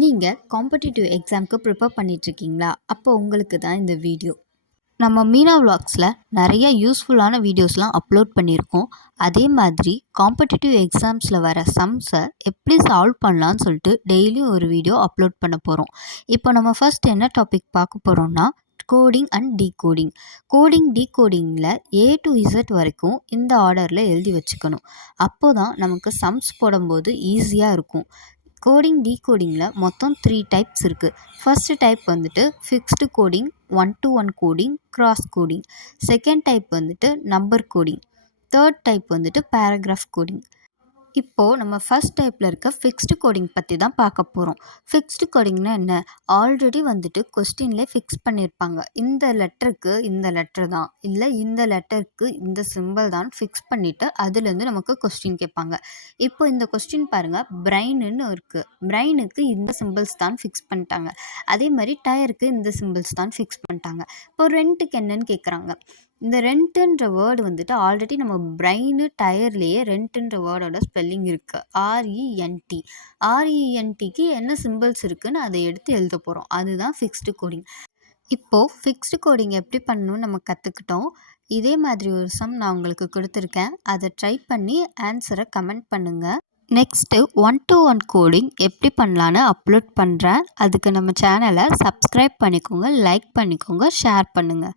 நீங்கள் காம்படிட்டிவ் எக்ஸாமுக்கு ப்ரிப்பேர் பண்ணிகிட்ருக்கீங்களா? அப்போ உங்களுக்கு தான் இந்த வீடியோ. நம்ம மீனா விலாக்ஸில் நிறைய யூஸ்ஃபுல்லான வீடியோஸ்லாம் அப்லோட் பண்ணியிருக்கோம். அதே மாதிரி காம்படிட்டிவ் எக்ஸாம்ஸில் வர சம்ஸை எப்படி சால்வ் பண்ணலான்னு சொல்லிட்டு டெய்லியும் ஒரு வீடியோ அப்லோட் பண்ண போகிறோம். இப்போ நம்ம ஃபர்ஸ்ட் என்ன டாபிக் பார்க்க போகிறோம்னா கோடிங் அண்ட் டீகோடிங். டீகோடிங்கில் ஏ டு இசட் வரைக்கும் இந்த ஆர்டரில் எழுதி வச்சுக்கணும். அப்போ தான் நமக்கு சம்ஸ் போடும்போது ஈஸியாக இருக்கும். டீகோடிங்கில் மொத்தம் 3 டைப்ஸ் இருக்குது. ஃபர்ஸ்ட் டைப் வந்துட்டு fixed coding, 1-to-1 coding, cross coding. Second type வந்துட்டு நம்பர் கோடிங். தேர்ட் டைப் வந்துட்டு பேராகிராஃப் கோடிங். இப்போது நம்ம ஃபர்ஸ்ட் டைப்பில் இருக்க ஃபிக்ஸ்டு கோடிங் பற்றி தான் பார்க்க போகிறோம். ஃபிக்ஸ்டு கோடிங்னா என்ன? ஆல்ரெடி வந்துட்டு கொஸ்டின்லேயே ஃபிக்ஸ் பண்ணியிருப்பாங்க. இந்த லெட்டருக்கு இந்த லெட்டர் தான், இல்லை இந்த லெட்டருக்கு இந்த சிம்பிள் தான் ஃபிக்ஸ் பண்ணிவிட்டு அதுலேருந்து நமக்கு கொஸ்டின் கேட்பாங்க. இப்போ இந்த கொஸ்டின் பாருங்கள், பிரைனுன்னு இருக்குது. பிரைனுக்கு இந்த சிம்பிள்ஸ் தான் ஃபிக்ஸ் பண்ணிட்டாங்க. அதே மாதிரி டயருக்கு இந்த சிம்பிள்ஸ் தான் ஃபிக்ஸ் பண்ணிட்டாங்க. இப்போ ரெண்ட்டுக்கு என்னன்னு கேட்குறாங்க. இந்த ரெண்ட்டுன்ற வேர்டு வந்துட்டு ஆல்ரெடி நம்ம பிரெயின் டயர்லேயே ரெண்ட்டுன்ற வேர்டோட ஸ்பெல்லிங் இருக்குது. RENT. RENTக்கு என்ன சிம்பிள்ஸ் இருக்குதுன்னு அதை எடுத்து எழுத போகிறோம். அதுதான் ஃபிக்ஸ்டு கோடிங். இப்போது ஃபிக்ஸ்டு கோடிங் எப்படி பண்ணணும்னு நம்ம கற்றுக்கிட்டோம். இதே மாதிரி ஒரு சம் நான் உங்களுக்கு கொடுத்துருக்கேன். அதை ட்ரை பண்ணி ஆன்சரை கமெண்ட் பண்ணுங்கள். நெக்ஸ்ட்டு 1-to-1 கோடிங் எப்படி பண்ணலான்னு அப்லோட் பண்ணுறேன். அதுக்கு நம்ம சேனலை சப்ஸ்கிரைப் பண்ணிக்கோங்க, லைக் பண்ணிக்கோங்க, ஷேர் பண்ணுங்கள்.